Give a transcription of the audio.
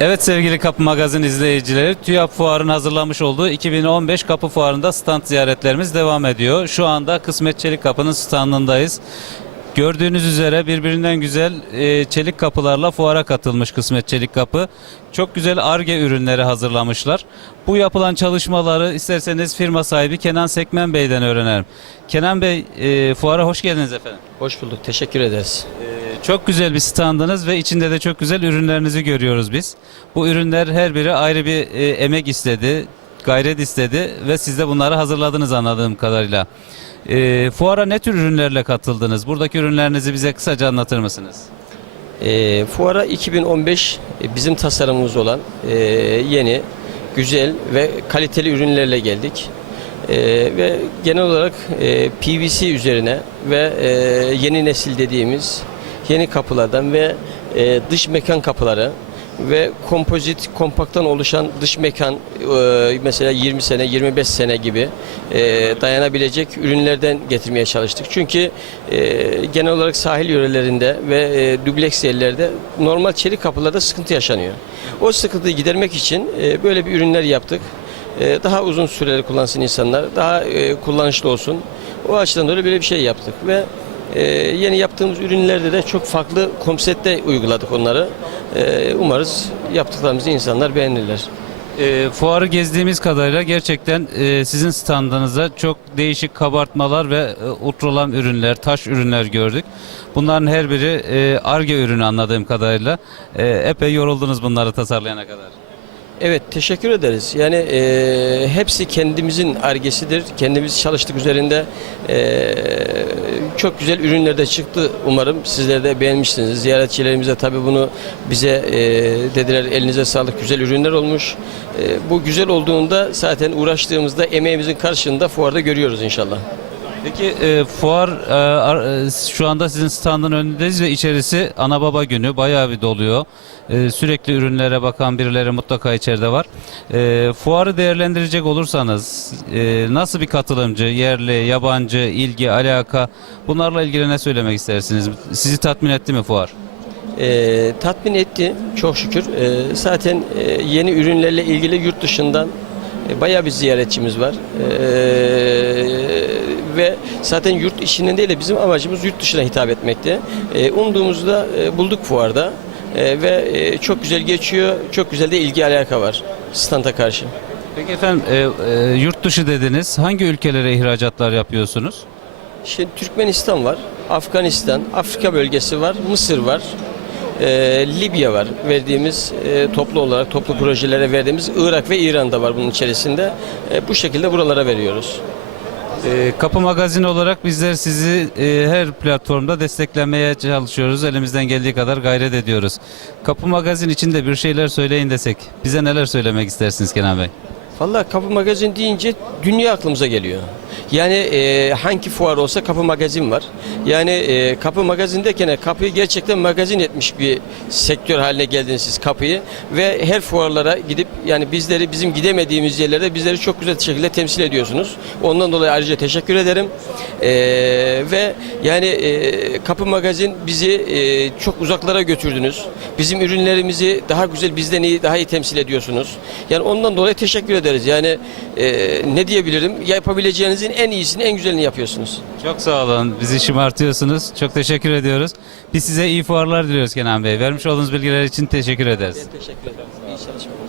Evet sevgili Kapı Magazin izleyicileri, TÜYAP Fuar'ın hazırlamış olduğu 2015 Kapı Fuarı'nda stand ziyaretlerimiz devam ediyor. Şu anda Kısmet Çelik Kapı'nın standındayız. Gördüğünüz üzere birbirinden güzel e, çelik kapılarla fuara katılmış Kısmet Çelik Kapı. Çok güzel ARGE ürünleri hazırlamışlar. Bu yapılan çalışmaları isterseniz firma sahibi Kenan Sekmen Bey'den öğrenelim. Kenan Bey, e, fuara hoş geldiniz efendim. Hoş bulduk. Teşekkür ederiz. Ee, Çok güzel bir standınız ve içinde de çok güzel ürünlerinizi görüyoruz biz. Bu ürünler her biri ayrı bir e, emek istedi, gayret istedi ve siz de bunları hazırladınız anladığım kadarıyla. E, fuara ne tür ürünlerle katıldınız? Buradaki ürünlerinizi bize kısaca anlatır mısınız? Ee, fuara 2015 e, bizim tasarımımız olan e, yeni, güzel ve kaliteli ürünlerle geldik. Ee, ve genel olarak e, PVC üzerine ve e, yeni nesil dediğimiz yeni kapılardan ve e, dış mekan kapıları ve kompozit kompaktan oluşan dış mekan e, mesela 20 sene 25 sene gibi e, dayanabilecek ürünlerden getirmeye çalıştık. Çünkü e, genel olarak sahil yörelerinde ve e, dubleks yerlerde normal çelik kapılarda sıkıntı yaşanıyor. O sıkıntıyı gidermek için e, böyle bir ürünler yaptık. E, daha uzun süreli kullansın insanlar, daha e, kullanışlı olsun. O açıdan dolayı böyle bir şey yaptık ve e, yeni yaptığımız ürünlerde de çok farklı konseptte uyguladık onları. E, umarız yaptıklarımızı insanlar beğenirler. E, fuarı gezdiğimiz kadarıyla gerçekten e, sizin standınızda çok değişik kabartmalar ve e, ultralam ürünler, taş ürünler gördük. Bunların her biri e, ARGE ürünü anladığım kadarıyla. E, epey yoruldunuz bunları tasarlayana kadar. Evet teşekkür ederiz. Yani e, hepsi kendimizin argesidir. Kendimiz çalıştık üzerinde. E, çok güzel ürünler de çıktı. Umarım sizler de beğenmişsiniz. Ziyaretçilerimize tabii bunu bize e, dediler elinize sağlık güzel ürünler olmuş. E, bu güzel olduğunda zaten uğraştığımızda emeğimizin karşılığında fuarda görüyoruz inşallah. Peki e, fuar e, ar- e, şu anda sizin standın önündeyiz ve içerisi ana baba günü bayağı bir doluyor. E, sürekli ürünlere bakan birileri mutlaka içeride var. E, fuarı değerlendirecek olursanız e, nasıl bir katılımcı, yerli, yabancı, ilgi, alaka bunlarla ilgili ne söylemek istersiniz? Sizi tatmin etti mi fuar? E, tatmin etti çok şükür. E, zaten e, yeni ürünlerle ilgili yurt dışından bayağı bir ziyaretçimiz var. E, ve zaten yurt içinden değil de bizim amacımız yurt dışına hitap etmekte. E, umduğumuzu da e, bulduk fuarda. E, ve e, çok güzel geçiyor. Çok güzel de ilgi alaka var standa karşı. Peki efendim e, e, yurt dışı dediniz. Hangi ülkelere ihracatlar yapıyorsunuz? Şimdi Türkmenistan var, Afganistan, Afrika bölgesi var, Mısır var, e, Libya var verdiğimiz e, toplu olarak toplu projelere verdiğimiz Irak ve İran'da var bunun içerisinde. E, bu şekilde buralara veriyoruz. Ee, Kapı Magazin olarak bizler sizi e, her platformda desteklemeye çalışıyoruz. Elimizden geldiği kadar gayret ediyoruz. Kapı Magazin için de bir şeyler söyleyin desek. Bize neler söylemek istersiniz Kenan Bey? Vallahi Kapı Magazin deyince dünya aklımıza geliyor. Yani e, hangi fuar olsa Kapı Magazin var. Yani e, Kapı Magazin derken kapıyı gerçekten magazin etmiş bir sektör haline geldiniz siz kapıyı. Ve her fuarlara gidip yani bizleri bizim gidemediğimiz yerlerde bizleri çok güzel şekilde temsil ediyorsunuz. Ondan dolayı ayrıca teşekkür ederim. E, ve yani e, Kapı Magazin bizi e, çok uzaklara götürdünüz. Bizim ürünlerimizi daha güzel bizden iyi daha iyi temsil ediyorsunuz. Yani ondan dolayı teşekkür ederiz. Yani e, ne diyebilirim? Yapabileceğinizin en iyisini, en güzelini yapıyorsunuz. Çok sağ olun. Bizi şımartıyorsunuz. Çok teşekkür ediyoruz. Biz size iyi fuarlar diliyoruz Kenan Bey. Vermiş olduğunuz bilgiler için teşekkür ederiz. Teşekkür ederim. İyi çalışmalar.